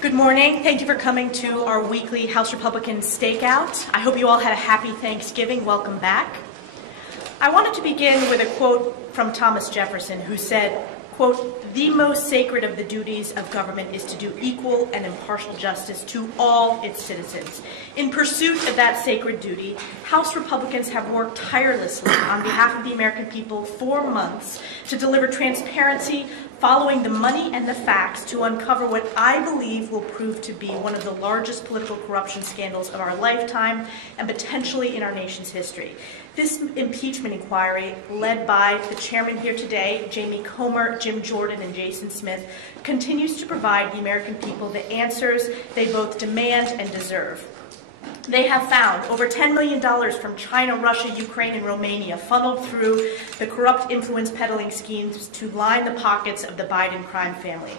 Good morning. Thank you for coming to our weekly House Republican Stakeout. I hope you all had a happy Thanksgiving. Welcome back. I wanted to begin with a quote from Thomas Jefferson, who said, quote, "The most sacred of the duties of government is to do equal and impartial justice to all its citizens." In pursuit of that sacred duty, House Republicans have worked tirelessly on behalf of the American people for months to deliver transparency following the money and the facts to uncover what I believe will prove to be one of the largest political corruption scandals of our lifetime and potentially in our nation's history. This impeachment inquiry, led by the chairman here today, Jamie Comer, Jim Jordan, and Jason Smith, continues to provide the American people the answers they both demand and deserve. They have found over $10 million from China, Russia, Ukraine, and Romania funneled through the corrupt influence peddling schemes to line the pockets of the Biden crime family.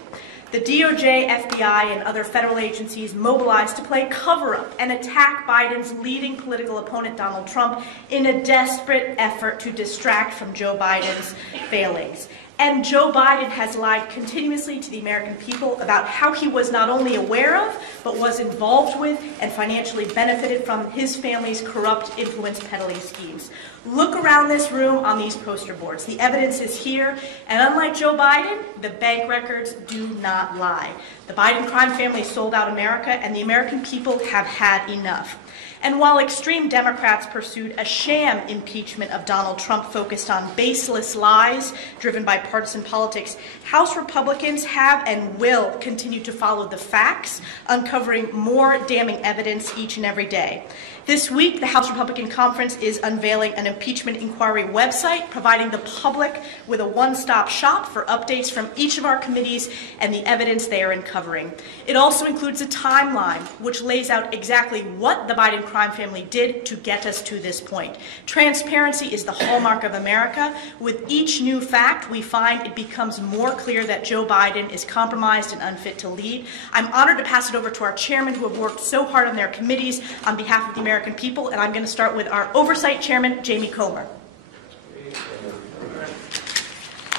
The DOJ, FBI, and other federal agencies mobilized to play cover-up and attack Biden's leading political opponent, Donald Trump, in a desperate effort to distract from Joe Biden's failings. And Joe Biden has lied continuously to the American people about how he was not only aware of, but was involved with and financially benefited from his family's corrupt influence peddling schemes. Look around this room on these poster boards. The evidence is here, and unlike Joe Biden, the bank records do not lie. The Biden crime family sold out America, and the American people have had enough. And while extreme Democrats pursued a sham impeachment of Donald Trump focused on baseless lies driven by partisan politics, House Republicans have and will continue to follow the facts, uncovering more damning evidence each and every day. This week, the House Republican Conference is unveiling an impeachment inquiry website, providing the public with a one-stop shop for updates from each of our committees and the evidence they are uncovering. It also includes a timeline, which lays out exactly what the Biden crime family did to get us to this point. Transparency is the hallmark of America. With each new fact we find, it becomes more clear that Joe Biden is compromised and unfit to lead. I'm honored to pass it over to our chairmen, who have worked so hard on their committees on behalf of the American people, and I'm going to start with our Oversight Chairman, Jamie Comer.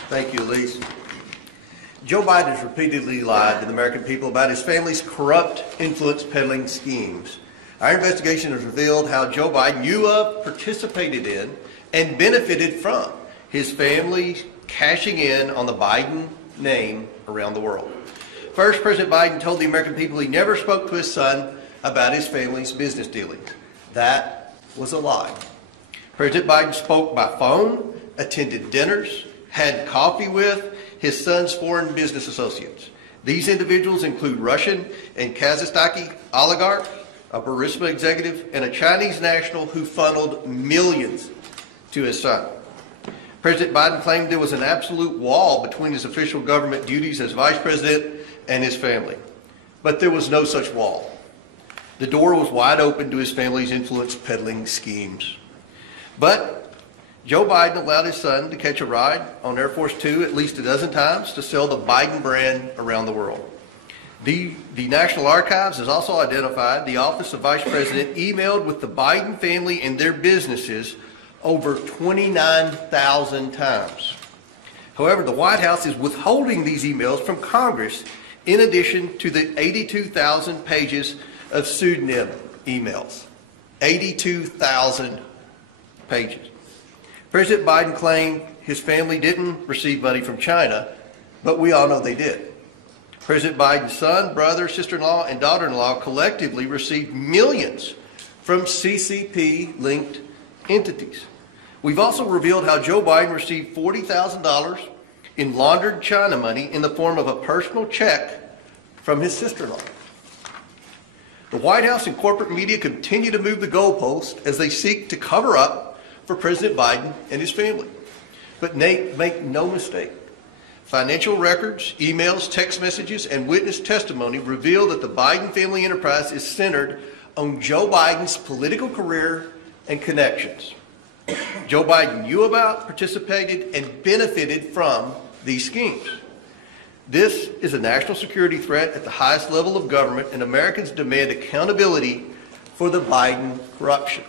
Thank you, Elise. Joe Biden has repeatedly lied to the American people about his family's corrupt influence peddling schemes. Our investigation has revealed how Joe Biden knew of, participated in, and benefited from his family cashing in on the Biden name around the world. First, President Biden told the American people he never spoke to his son about his family's business dealings. That was a lie. President Biden spoke by phone, attended dinners, had coffee with his son's foreign business associates. These individuals include Russian and Kazakhstani oligarchs, a Burisma executive, and a Chinese national who funneled millions to his son. President Biden claimed there was an absolute wall between his official government duties as vice president and his family. But there was no such wall. The door was wide open to his family's influence peddling schemes. But Joe Biden allowed his son to catch a ride on Air Force Two at least a dozen times to sell the Biden brand around the world. The National Archives has also identified the Office of Vice President emailed with the Biden family and their businesses over 29,000 times. However, the White House is withholding these emails from Congress in addition to the 82,000 pages of pseudonym emails. 82,000 pages. President Biden claimed his family didn't receive money from China, but we all know they did. President Biden's son, brother, sister-in-law, and daughter-in-law collectively received millions from CCP-linked entities. We've also revealed how Joe Biden received $40,000 in laundered China money in the form of a personal check from his sister-in-law. The White House and corporate media continue to move the goalposts as they seek to cover up for President Biden and his family. But make no mistake, financial records, emails, text messages, and witness testimony reveal that the Biden family enterprise is centered on Joe Biden's political career and connections. Joe Biden knew about, participated, and benefited from these schemes. This is a national security threat at the highest level of government, and Americans demand accountability for the Biden corruption.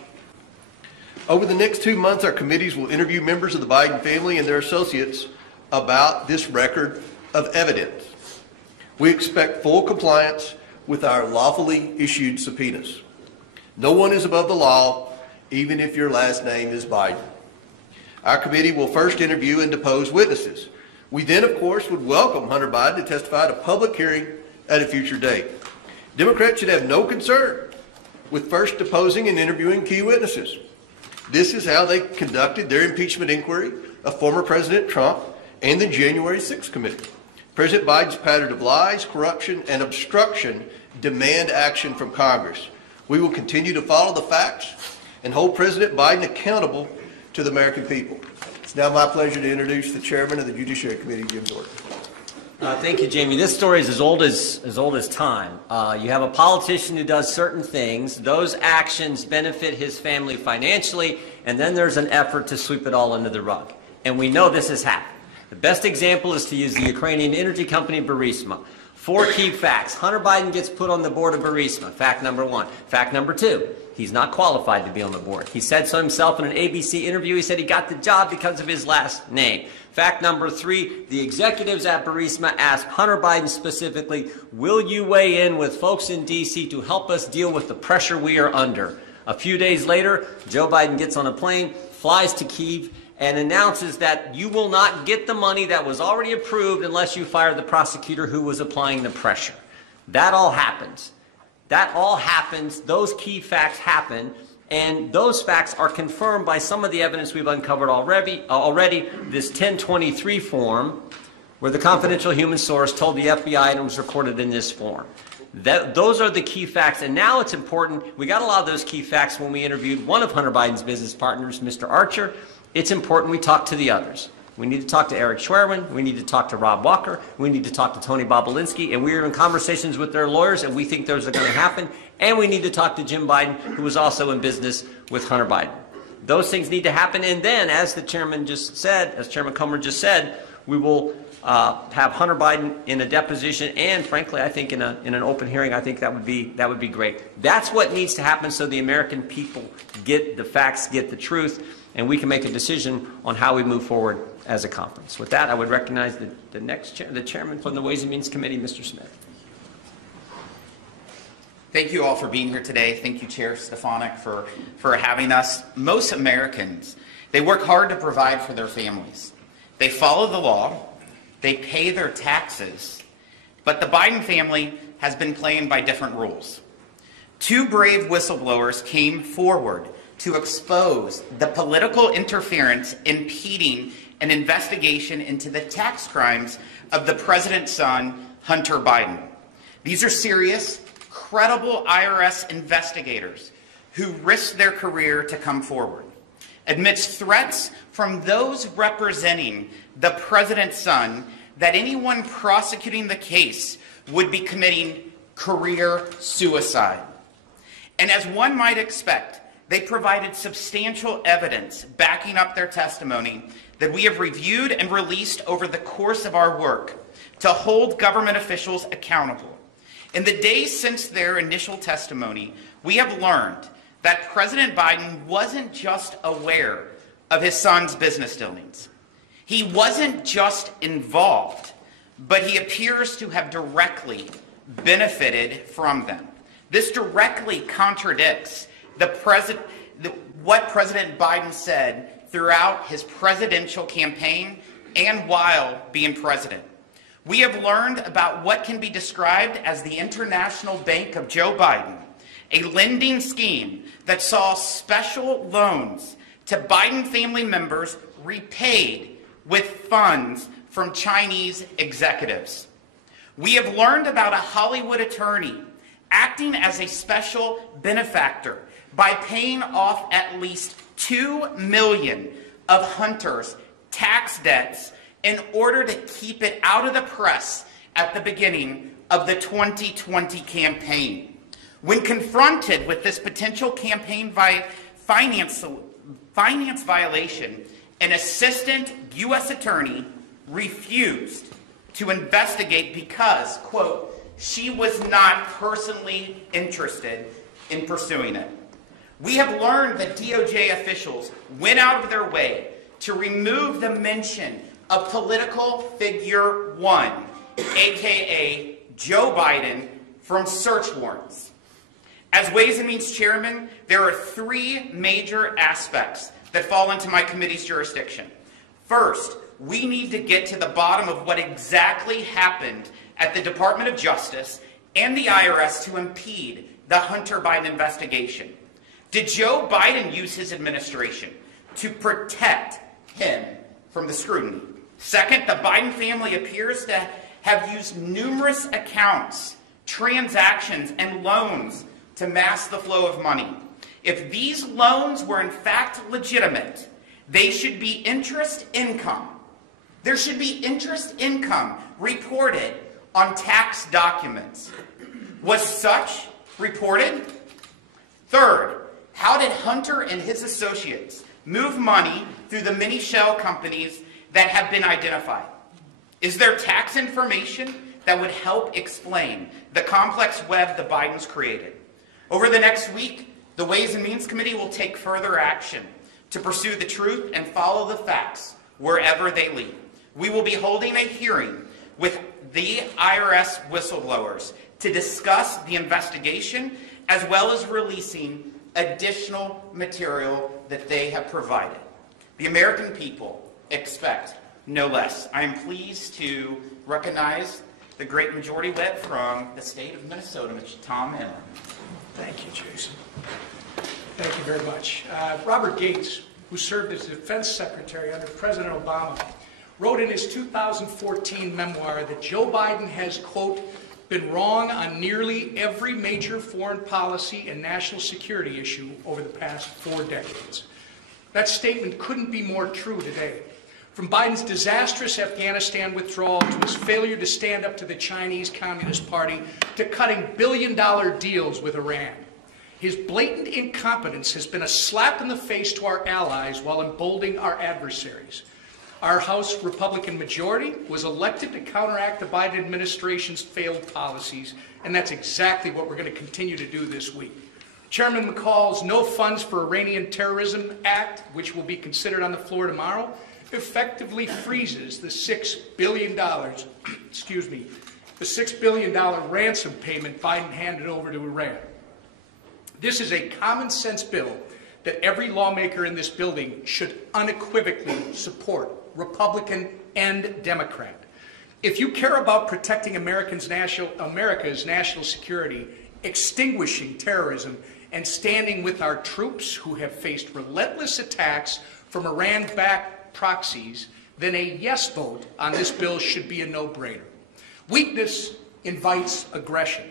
Over the next 2 months, our committees will interview members of the Biden family and their associates about this record of evidence. We expect full compliance with our lawfully issued subpoenas. No one is above the law, even if your last name is Biden. Our committee will first interview and depose witnesses. We then, of course, would welcome Hunter Biden to testify at a public hearing at a future date. Democrats should have no concern with first deposing and interviewing key witnesses. This is how they conducted their impeachment inquiry of former President Trump and the January 6th committee. President Biden's pattern of lies, corruption, and obstruction demand action from Congress. We will continue to follow the facts and hold President Biden accountable to the American people. It's now my pleasure to introduce the chairman of the Judiciary Committee, Jim Jordan. Thank you, Jamie. This story is as old as time. You have a politician who does certain things. Those actions benefit his family financially, and then there's an effort to sweep it all under the rug. And we know this has happened. The best example is to use the Ukrainian energy company Burisma. 4 key facts. Hunter Biden gets put on the board of Burisma. Fact number 1. Fact number 2. He's not qualified to be on the board. He said so himself in an ABC interview. He said he got the job because of his last name. Fact number 3, the executives at Burisma asked Hunter Biden specifically, will you weigh in with folks in D.C. to help us deal with the pressure we are under? A few days later, Joe Biden gets on a plane, flies to Kyiv, and announces that you will not get the money that was already approved unless you fire the prosecutor who was applying the pressure. That all happens. That all happens. Those key facts happen. And those facts are confirmed by some of the evidence we've uncovered already. This 1023 form, where the confidential human source told the FBI and it was recorded in this form. Those are the key facts. And now it's important. We got a lot of those key facts when we interviewed one of Hunter Biden's business partners, Mr. Archer. It's important we talk to the others. We need to talk to Eric Schwerin. We need to talk to Rob Walker. We need to talk to Tony Bobolinsky. And we are in conversations with their lawyers, and we think those are going to happen. And we need to talk to Jim Biden, who was also in business with Hunter Biden. Those things need to happen. And then, as the chairman just said, as Chairman Comer just said, we will have Hunter Biden in a deposition. And frankly, I think in an open hearing, I think that would be great. That's what needs to happen so the American people get the facts, get the truth, and we can make a decision on how we move forward as a conference. With that, I would recognize the chairman from the Ways and Means Committee, Mr. Smith. Thank you all for being here today. Thank you, Chair Stefanik, for having us. Most Americans, they work hard to provide for their families. They follow the law. They pay their taxes. But the Biden family has been playing by different rules. 2 brave whistleblowers came forward to expose the political interference impeding an investigation into the tax crimes of the president's son, Hunter Biden. These are serious, credible IRS investigators who risked their career to come forward. Amidst threats from those representing the president's son that anyone prosecuting the case would be committing career suicide. And as one might expect, they provided substantial evidence backing up their testimony that we have reviewed and released over the course of our work to hold government officials accountable. In the days since their initial testimony, we have learned that President Biden wasn't just aware of his son's business dealings. He wasn't just involved, but he appears to have directly benefited from them. This directly contradicts what President Biden said throughout his presidential campaign and while being president. We have learned about what can be described as the International Bank of Joe Biden, a lending scheme that saw special loans to Biden family members repaid with funds from Chinese executives. We have learned about a Hollywood attorney acting as a special benefactor by paying off at least $2 million of Hunter's tax debts in order to keep it out of the press at the beginning of the 2020 campaign. When confronted with this potential campaign finance violation, an assistant U.S. attorney refused to investigate because, quote, she was not personally interested in pursuing it. We have learned that DOJ officials went out of their way to remove the mention of political figure one, aka Joe Biden, from search warrants. As Ways and Means Chairman, there are three major aspects that fall into my committee's jurisdiction. First, we need to get to the bottom of what exactly happened at the Department of Justice and the IRS to impede the Hunter Biden investigation. Did Joe Biden use his administration to protect him from the scrutiny? Second, the Biden family appears to have used numerous accounts, transactions, and loans to mask the flow of money. If these loans were in fact legitimate, they should be interest income. There should be interest income reported on tax documents. Was such reported? Third, how did Hunter and his associates move money through the many shell companies that have been identified? Is there tax information that would help explain the complex web the Bidens created? Over the next week, the Ways and Means Committee will take further action to pursue the truth and follow the facts wherever they lead. We will be holding a hearing with the IRS whistleblowers to discuss the investigation as well as releasing additional material that they have provided. The American people expect no less. I am pleased to recognize the great majority whip from the state of Minnesota, Mr. Tom Emmer. Thank you, Jason. Thank you very much. Robert Gates, who served as Defense Secretary under President Obama, wrote in his 2014 memoir that Joe Biden has, quote, been wrong on nearly every major foreign policy and national security issue over the past 4 decades. That statement couldn't be more true today. From Biden's disastrous Afghanistan withdrawal to his failure to stand up to the Chinese Communist Party to cutting billion-dollar deals with Iran, his blatant incompetence has been a slap in the face to our allies while emboldening our adversaries. Our House Republican majority was elected to counteract the Biden administration's failed policies, and that's exactly what we're going to continue to do this week. Chairman McCall's No Funds for Iranian Terrorism Act, which will be considered on the floor tomorrow, effectively freezes the $6 billion, the $6 billion ransom payment Biden handed over to Iran. This is a common sense bill that every lawmaker in this building should unequivocally support, Republican and Democrat. If you care about protecting America's national security, extinguishing terrorism, and standing with our troops who have faced relentless attacks from Iran-backed proxies, then a yes vote on this bill should be a no-brainer. Weakness invites aggression,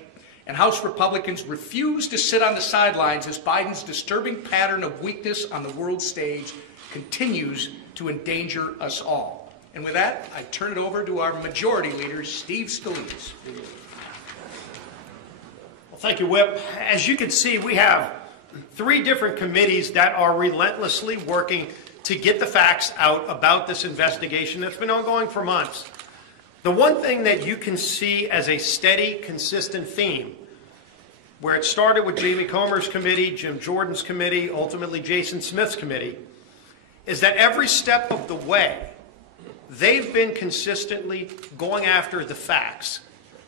and House Republicans refuse to sit on the sidelines as Biden's disturbing pattern of weakness on the world stage continues to endanger us all. And with that, I turn it over to our majority leader, Steve Scalise. Well, thank you, Whip. As you can see, we have 3 different committees that are relentlessly working to get the facts out about this investigation that's been ongoing for months. The one thing that you can see as a steady, consistent theme, where it started with Jamie Comer's committee, Jim Jordan's committee, ultimately Jason Smith's committee, is that every step of the way, they've been consistently going after the facts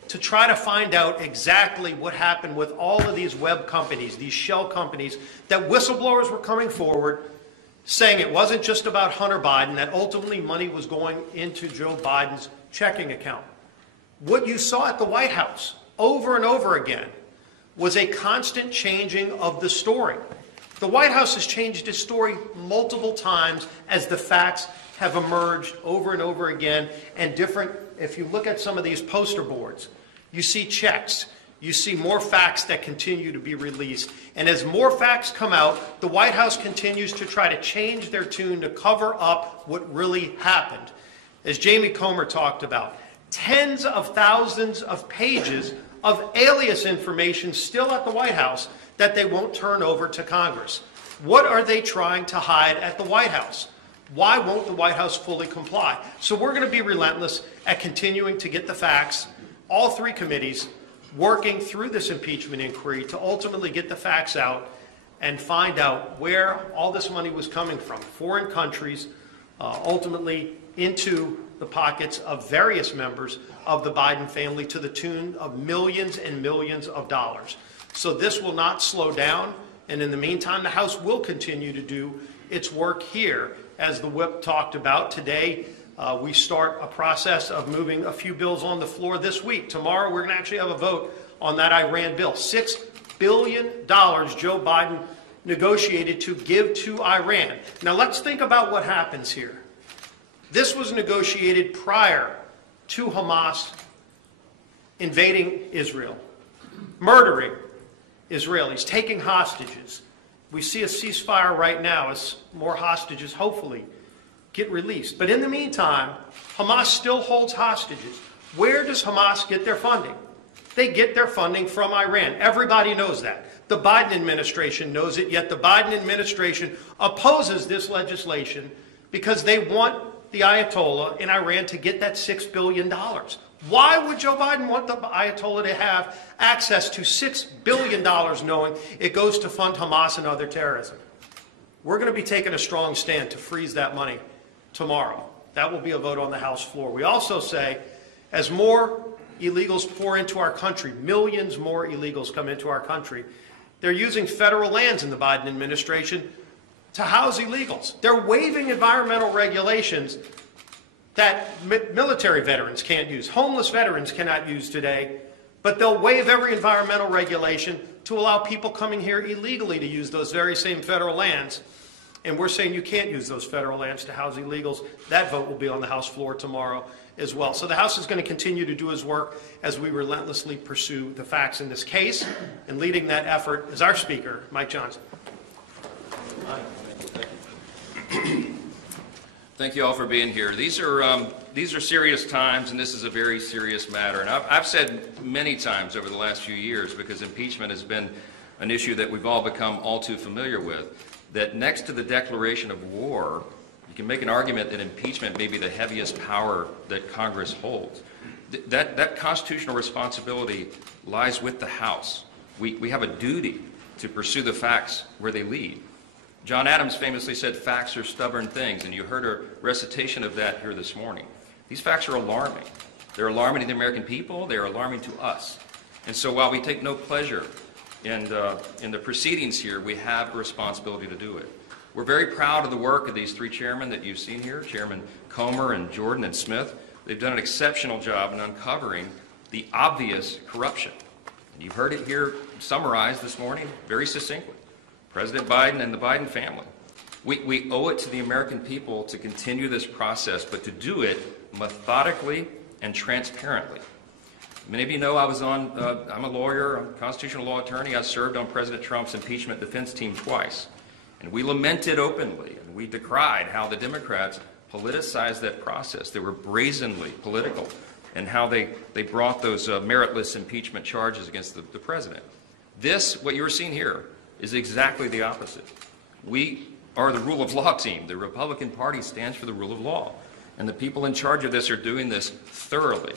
to try to find out exactly what happened with all of these web companies, these shell companies, that whistleblowers were coming forward saying it wasn't just about Hunter Biden, that ultimately money was going into Joe Biden's checking account. What you saw at the White House over and over again was a constant changing of the story. The White House has changed its story multiple times as the facts have emerged over and over again, and different, if you look at some of these poster boards, you see checks, you see more facts that continue to be released. And as more facts come out, the White House continues to try to change their tune to cover up what really happened. As Jamie Comer talked about, tens of thousands of pages of alias information still at the White House that they won't turn over to Congress. What are they trying to hide at the White House? Why won't the White House fully comply? So we're going to be relentless at continuing to get the facts, all 3 committees, working through this impeachment inquiry to ultimately get the facts out. and find out where all this money was coming from, foreign countries, ultimately into the pockets of various members of the Biden family to the tune of millions and millions of dollars. So this will not slow down, and in the meantime, the House will continue to do its work here. As the whip talked about today, we start a process of moving a few bills on the floor this week. Tomorrow, we're going to actually have a vote on that Iran bill. $6 billion Joe Biden negotiated to give to Iran. Now, let's think about what happens here. This was negotiated prior to Hamas invading Israel, murdering Israelis, taking hostages. We see a ceasefire right now as more hostages hopefully get released. But in the meantime, Hamas still holds hostages. Where does Hamas get their funding? They get their funding from Iran. Everybody knows that. The Biden administration knows it, yet the Biden administration opposes this legislation because they want the Ayatollah in Iran to get that $6 billion. Why would Joe Biden want the Ayatollah to have access to $6 billion knowing it goes to fund Hamas and other terrorism? We're going to be taking a strong stand to freeze that money tomorrow. That will be a vote on the House floor. We also say, as more illegals pour into our country, millions more illegals come into our country, they're using federal lands in the Biden administration to house illegals. They're waiving environmental regulations that military veterans can't use, homeless veterans cannot use today, but they'll waive every environmental regulation to allow people coming here illegally to use those very same federal lands. And we're saying you can't use those federal lands to house illegals. That vote will be on the House floor tomorrow as well. So the House is going to continue to do its work as we relentlessly pursue the facts in this case. And leading that effort is our Speaker, Mike Johnson. Thank you all for being here. These are serious times, and this is a very serious matter. And I've said many times over the last few years, because impeachment has been an issue that we've all become all too familiar with, that next to the declaration of war, you can make an argument that impeachment may be the heaviest power that Congress holds. That constitutional responsibility lies with the House. We have a duty to pursue the facts where they lead. John Adams famously said, "Facts are stubborn things," and you heard a recitation of that here this morning. These facts are alarming. They're alarming to the American people. They are alarming to us. And so while we take no pleasure in the proceedings here, we have a responsibility to do it. We're very proud of the work of these three chairmen that you've seen here, Chairman Comer and Jordan and Smith. They've done an exceptional job in uncovering the obvious corruption. And you've heard it here summarized this morning very succinctly. President Biden and the Biden family. We owe it to the American people to continue this process, but to do it methodically and transparently. Many of you know I'm a lawyer, I'm a constitutional law attorney. I served on President Trump's impeachment defense team twice. And we lamented openly, and we decried how the Democrats politicized that process. They were brazenly political, and how they brought those meritless impeachment charges against the president. What you're seeing here, is exactly the opposite. We are the rule of law team. The Republican Party stands for the rule of law. And the people in charge of this are doing this thoroughly,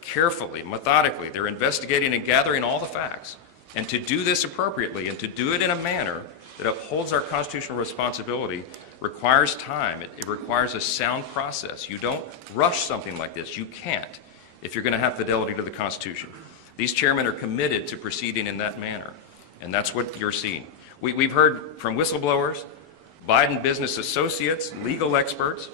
carefully, methodically. They're investigating and gathering all the facts. And to do this appropriately and to do it in a manner that upholds our constitutional responsibility requires time. It requires a sound process. You don't rush something like this. You can't if you're going to have fidelity to the Constitution. These chairmen are committed to proceeding in that manner. And that's what you're seeing. We've heard from whistleblowers, Biden business associates, legal experts,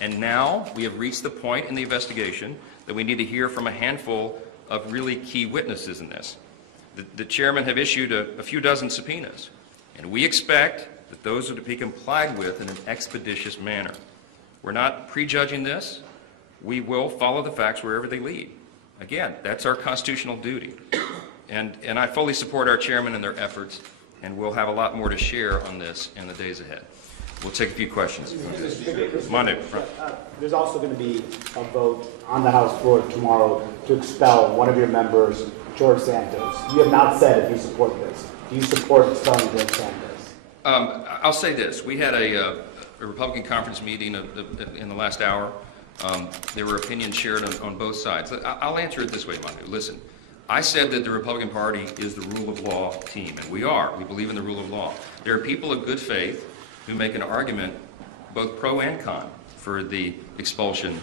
and now we have reached the point in the investigation that we need to hear from a handful of really key witnesses in this. The chairmen have issued a few dozen subpoenas, and we expect that those are to be complied with in an expeditious manner. We're not prejudging this. We will follow the facts wherever they lead. Again, that's our constitutional duty. And I fully support our chairmen and their efforts, and we'll have a lot more to share on this in the days ahead. We'll take a few questions. Come on, front. There's also going to be a vote on the House floor tomorrow to expel one of your members, George Santos. You have not said if you support this. Do you support expelling George Santos? I'll say this. We had a Republican conference meeting in the last hour. There were opinions shared on both sides. I'll answer it this way, Manu. Listen. I said that the Republican Party is the rule of law team, and we are. We believe in the rule of law. There are people of good faith who make an argument, both pro and con, for the expulsion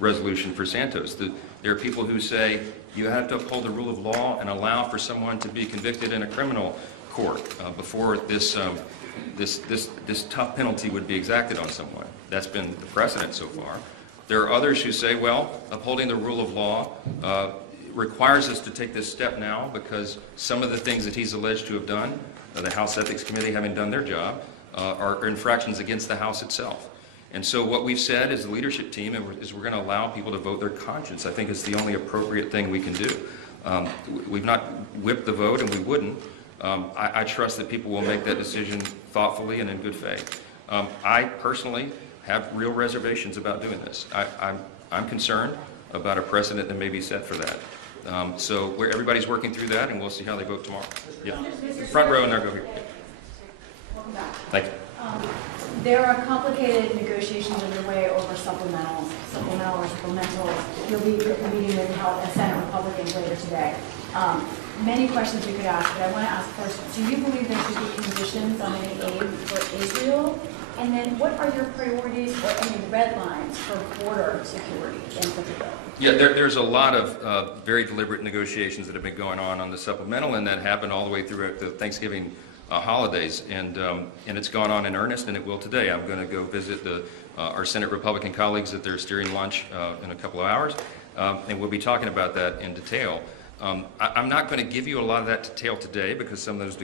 resolution for Santos. There are people who say you have to uphold the rule of law and allow for someone to be convicted in a criminal court before this tough penalty would be exacted on someone. That's been the precedent so far. There are others who say, well, upholding the rule of law requires us to take this step now because some of the things that he's alleged to have done, the House Ethics Committee having done their job, are infractions against the House itself. And so what we've said as the leadership team is we're going to allow people to vote their conscience. I think it's the only appropriate thing we can do. We've not whipped the vote, and we wouldn't. I trust that people will make that decision thoughtfully and in good faith. I personally have real reservations about doing this. I'm concerned about a precedent that may be set for that. So everybody's working through that, and we'll see how they vote tomorrow. Yep. Front row, and there, go here. Thank you. There are complicated negotiations underway over supplemental or supplementals. You'll be meeting with Senate Republicans later today. Many questions we could ask, but I want to ask first, do you believe there should be conditions on any aid for Israel? And then what are your priorities or any red lines for border security in particular? Yeah, there's a lot of very deliberate negotiations that have been going on the supplemental, and that happened all the way through the Thanksgiving holidays, and it's gone on in earnest, and it will today. I'm going to go visit our Senate Republican colleagues at their steering lunch in a couple of hours, and we'll be talking about that in detail. I'm not going to give you a lot of that detail today because some of those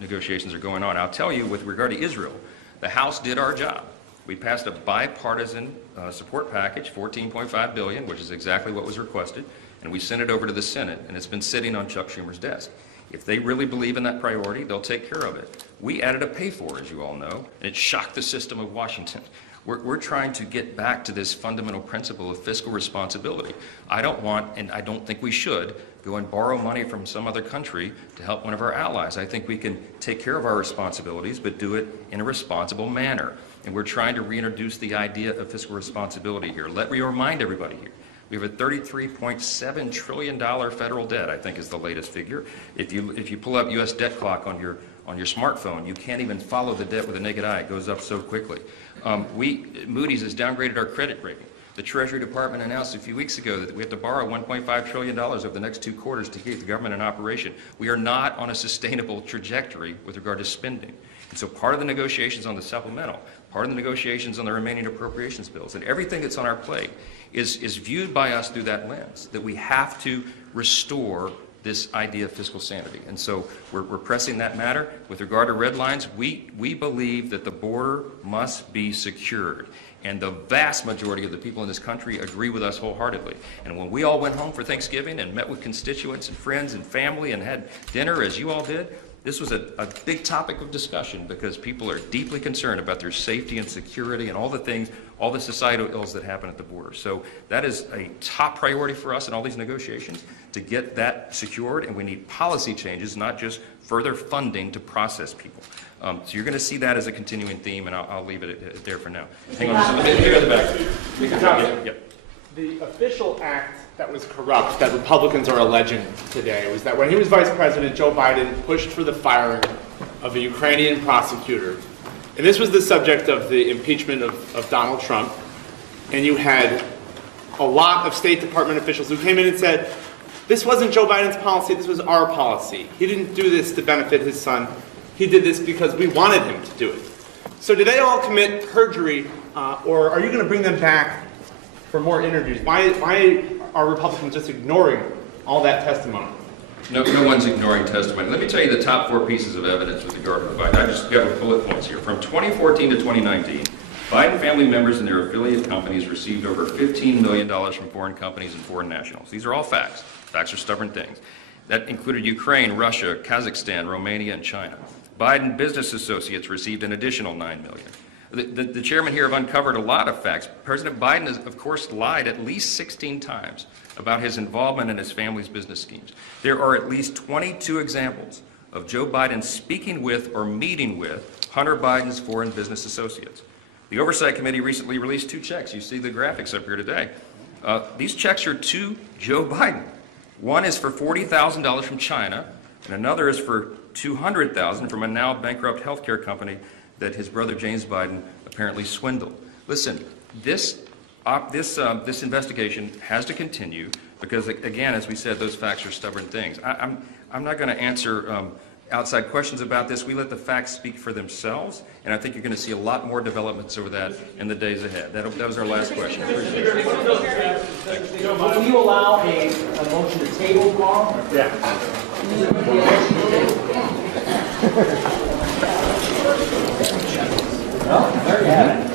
negotiations are going on. I'll tell you with regard to Israel, the House did our job. We passed a bipartisan support package, $14.5 billion, which is exactly what was requested, and we sent it over to the Senate, and it's been sitting on Chuck Schumer's desk. If they really believe in that priority, they'll take care of it. We added a pay-for, as you all know, and it shocked the system of Washington. We're trying to get back to this fundamental principle of fiscal responsibility. I don't want, and I don't think we should, go and borrow money from some other country to help one of our allies. I think we can take care of our responsibilities, but do it in a responsible manner. And we're trying to reintroduce the idea of fiscal responsibility here. Let me remind everybody here. We have a $33.7 trillion federal debt, I think is the latest figure. If you pull up U.S. debt clock on your smartphone, you can't even follow the debt with a naked eye. It goes up so quickly. Moody's has downgraded our credit rating. The Treasury Department announced a few weeks ago that we have to borrow $1.5 trillion over the next 2 quarters to keep the government in operation. We are not on a sustainable trajectory with regard to spending. And so part of the negotiations on the supplemental, part of the negotiations on the remaining appropriations bills, and everything that's on our plate is viewed by us through that lens, that we have to restore this idea of fiscal sanity. And so we're pressing that matter. With regard to red lines, we believe that the border must be secured. And the vast majority of the people in this country agree with us wholeheartedly. And when we all went home for Thanksgiving and met with constituents and friends and family and had dinner, as you all did, this was a big topic of discussion because people are deeply concerned about their safety and security and all the things, all the societal ills that happen at the border. So that is a top priority for us in all these negotiations to get that secured, and we need policy changes, not just further funding to process people. So you're going to see that as a continuing theme, and I'll leave it there for now. Hang on, here at the back. Mr. Johnson, yep. The official act that was corrupt that Republicans are alleging today was that when he was vice president, Joe Biden pushed for the firing of a Ukrainian prosecutor. And this was the subject of the impeachment of Donald Trump. And you had a lot of State Department officials who came in and said, this wasn't Joe Biden's policy, this was our policy. He didn't do this to benefit his son. He did this because we wanted him to do it. So did they all commit perjury, or are you going to bring them back for more interviews? Why are Republicans just ignoring all that testimony? No one's ignoring testimony. Let me tell you the top 4 pieces of evidence with regard to the Biden. I just got bullet points here. From 2014 to 2019, Biden family members and their affiliate companies received over $15 million from foreign companies and foreign nationals. These are all facts. Facts are stubborn things. That included Ukraine, Russia, Kazakhstan, Romania, and China. Biden business associates received an additional $9 million. The chairman here have uncovered a lot of facts. President Biden has, of course, lied at least 16 times about his involvement in his family's business schemes. There are at least 22 examples of Joe Biden speaking with or meeting with Hunter Biden's foreign business associates. The Oversight Committee recently released 2 checks. You see the graphics up here today. These checks are to Joe Biden. One is for $40,000 from China, and another is for $200,000 from a now bankrupt healthcare company that his brother James Biden apparently swindled. Listen, this investigation has to continue because, again, as we said, those facts are stubborn things. I'm not going to answer outside questions about this. We let the facts speak for themselves, and I think you're going to see a lot more developments over that in the days ahead. That was our last question. Will you allow a motion to table tomorrow? Yeah. Well, there you have it.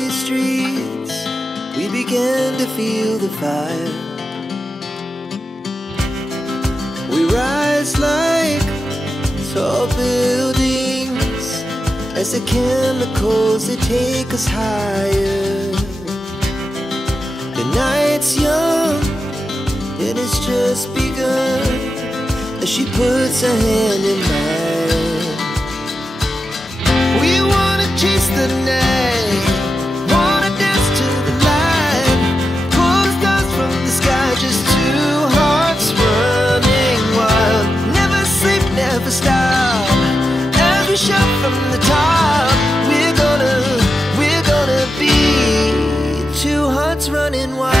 city streets, we began to feel the fire. We rise like tall buildings as the chemicals, they take us higher. The night's young and it's just begun as she puts her hand in mine. We wanna chase the night, wanna dance to the light, pull the stars from the sky, just two hearts running wild. Never sleep, never stop, as we shout from the top. We're gonna be two hearts running wild.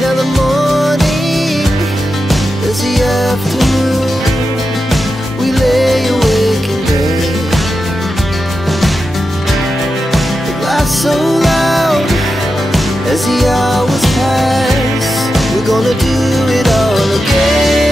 Now the morning is the afternoon, we lay awake in bed. The laughs so loud as the hours pass, we're gonna do it all again.